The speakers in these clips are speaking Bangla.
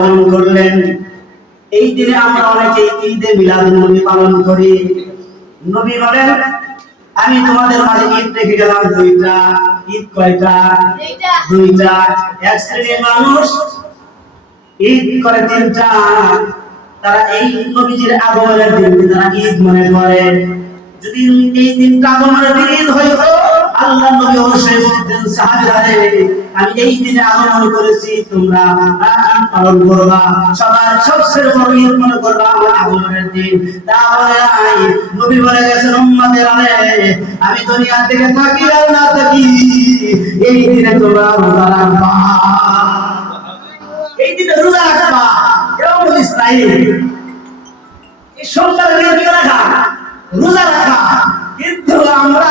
পালন করলেন। এই দিনে আমরা অনেকে ঈদে মিলাদুন নবী পালন করি। নবী বলেন, আমি তোমাদের মাঝে ঈদ রেখে গেলাম দুইটা। ঈদ কয়টা? দুইটা। এক শ্রেণীর মানুষ ঈদ করে তিনটা। তারা এই নবীজির আগমনের দিনকে তারা ঈদ মনে করে। যদি এই দিনটা আগমনের দিন ঈদ হইতো, আল্লাহ নবী অবশ্যই বলতেন সাহাবীদের, আমি এই দিনে আগমন করেছি, তোমরা ঈদ পালন করবা, সবার সবচেয়ে বড় ঈদ মনে করবা আমার আগমনের দিন। তাহলে নবী বলে গেছেন, উম্মতের আরে আমি দুনিয়া থেকে থাকি আর না থাকি, এই দিনে তোমরা রোজা রাখবা, এই দিনে রোজা রাখবা। এরকম ইসলাম এই সোমবার রাখা, রোজা রাখা। কিন্তু আমরা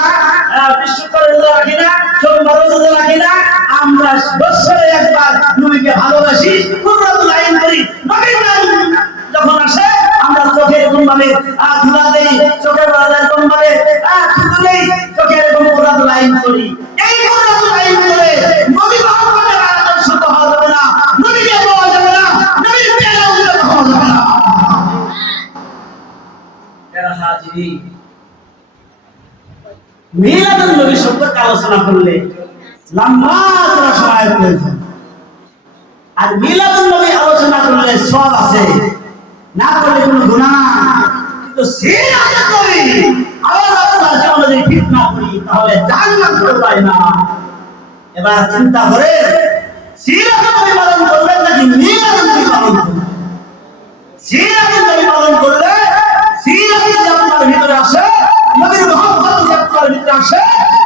বিশ্বকার রোজা রাখি না, সোমবার রোজা রাখি না। আমরা বছরে একবার নবীকে ভালোবাসি, কুররাতুল আইন করি। নবীর নাম যখন আসে আমরা চোখে এরকমভাবে ধুলা দেই, চোখের বাজার এরকমভাবে থুতু দেই, চোখে এরকম কুররাতুল আইন করি। এই কুররাতুল আইন করে নবী মুহাম্মদের আদর্শ পাওয়া যাবে না, নবীকে পাওয়া যাবে না, নবীর প্রেরণা পাওয়া যাবে না। এরা হাজিরি মিলাদুন নবী সম্পর্কে আলোচনা করলে লম্বা সময় প্রয়োজন। আর মিলাদুন নবী আলোচনা করলে সওয়াব আছে, না করলে কোনো গুনাহ না। কিন্তু সিরাতুন নবী আল্লাহ তাআলা যদি ঠিক না করি তাহলে জান্নাত পাই না। এবার চিন্তা করে সিরাতুন নবী পালন করবেন নাকি মিলাদুন নবী পালন করবেন? সিরাতুন নবী পালন করলে সিরাত যদি আপনার ভিতরে আসে, নবীর মহব্বত যদি আপনার ভিতরে আসে,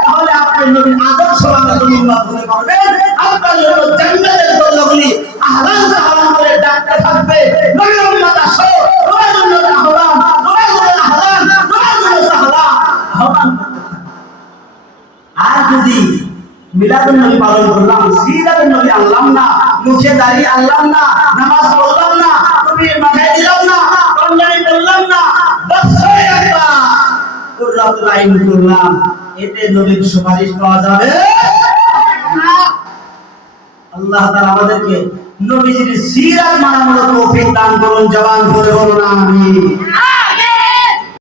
তাহলে আপনি নবীর আদর্শ আমরা অনুবাদ করতে পারবেন। আপনার জন্য জান্নাতের দরজাগুলি আহলান সাহালান করে ডাকতে থাকবে, নবীর উম্মত আসো, তোমার জন্য আহ্বান, তোমার জন্য আহলান, তোমার জন্য সাহালান আহ্বান। আর যদি মিলাদুন নবী পালন করলাম, সিরাতুন নবী আনলাম না, মুখে দাড়ি আনলাম না, নামাজ পড়লাম না, নবীর মাথায় দিলাম না, পাঞ্জাবি পড়লাম না, বছরে একবার কুররাতুল আইন করলাম, এতে নবীর সুপারিশ পাওয়া যাবে না। আল্লাহ তাআলা আমাদেরকে নবীজির সিরাত মানার তৌফিক দান করুন। জবান করে বলুন আমিন।